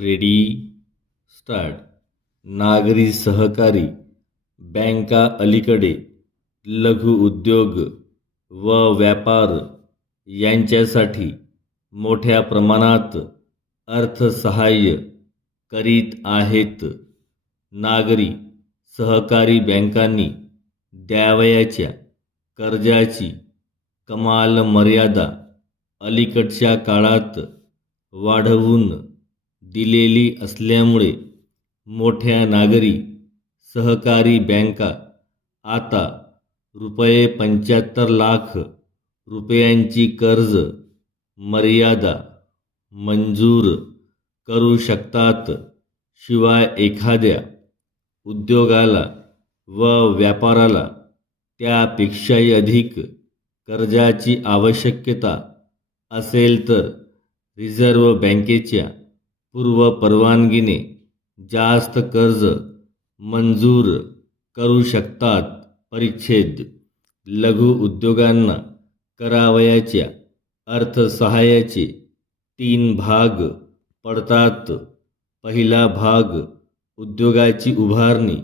Ready start. नागरी सहकारी बँका अलीकडे लघु उद्योग व व्यापार यांच्यासाठी मोठ्या प्रमाणात अर्थसहाय्य करीत आहेत. नागरी सहकारी बँकांनी द्यावयाच्या कर्जाची कमाल मर्यादा अलीकडच्या काळात वाढवून दिलेली असल्यामुळे मोठ्या नागरी सहकारी बँका आता रुपये पंच्याहत्तर लाख रुपयांची कर्ज मर्यादा मंजूर करू शकतात शिवाय एखाद्या उद्योगाला व व्यापाराला त्यापेक्षाही अधिक कर्जाची आवश्यकता असेल तर रिझर्व्ह बँकेच्या पूर्व परवानगीने जास्त कर्ज मंजूर करू शकतात. परिच्छेद लघु उद्योगांना करावयाच्या अर्थसहाय्याचे तीन भाग पडतात. पहिला भाग उद्योगाची उभारणी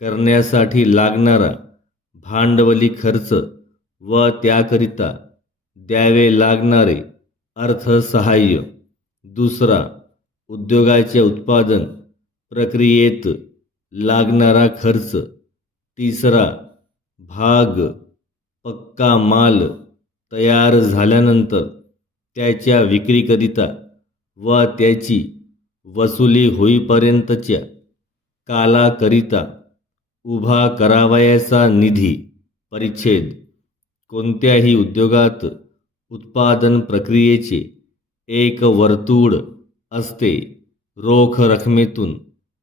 करण्यासाठी लागणारा भांडवली खर्च व त्याकरिता द्यावे लागणारे अर्थसहाय्य. दुसरा उद्योगाचे उत्पादन प्रक्रियेत लागणारा खर्च. तिसरा भाग पक्का माल तयार झाल्यानंतर त्याच्या विक्रीकरिता व त्याची वसुली होईपर्यंतच्या कालाकरिता उभा करावयाचा निधी परिच्छेद. कोणत्याही उद्योगात उत्पादन प्रक्रियेचे एक वर्तुळ असते. रोख रकमेतून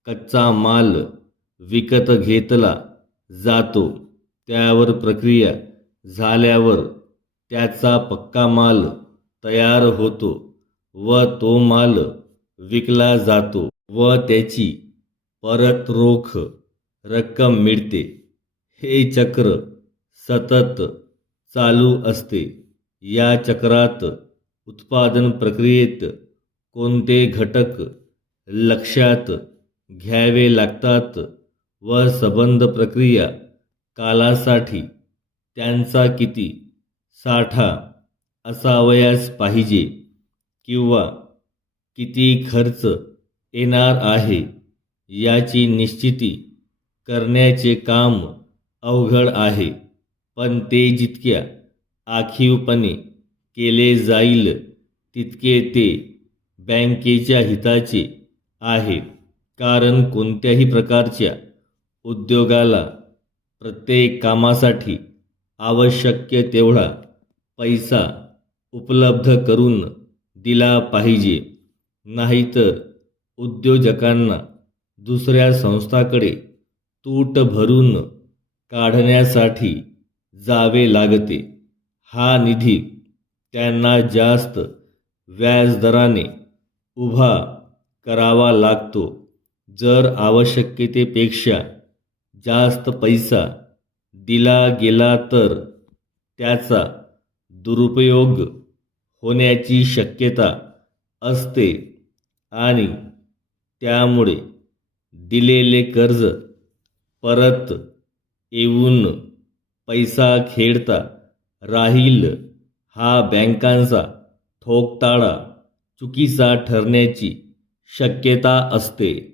कच्चा माल विकत घेतला जातो. त्यावर प्रक्रिया झाल्यावर त्याचा पक्का माल तयार होतो व तो माल विकला जातो व त्याची परत रोख रक्कम मिळते. हे चक्र सतत चालू असते. या चक्रात उत्पादन प्रक्रियेत कोणते घटक लक्षात घ्यावे लागतात व संबंध प्रक्रिया कालासाठी त्यांचा किती साठा असावयास पाहिजे किंवा किती खर्च येणार आहे याची निश्चिती करण्याचे काम अवघड आहे पण ते जितक्या आखीवपणे केले जाईल तितके ते बँकेच्या हिताचे आहे. कारण कोणत्याही प्रकारच्या उद्योगाला प्रत्येक कामासाठी आवश्यक तेवढा पैसा उपलब्ध करून दिला पाहिजे. नाहीतर उद्योजकांना दुसऱ्या संस्थाकडे तूट भरून काढण्यासाठी जावे लागते. हा निधी त्यांना जास्त व्याजदराने उभा करावा लागतो. जर आवश्यकतेपेक्षा जास्त पैसा दिला गेला तर त्याचा दुरुपयोग होण्याची शक्यता असते आणि त्यामुळे दिलेले कर्ज परत येऊन पैसा खेळता राहील हा बँकांचा ठोकताळा. चुकीचा ठरण्याची शक्यता असते.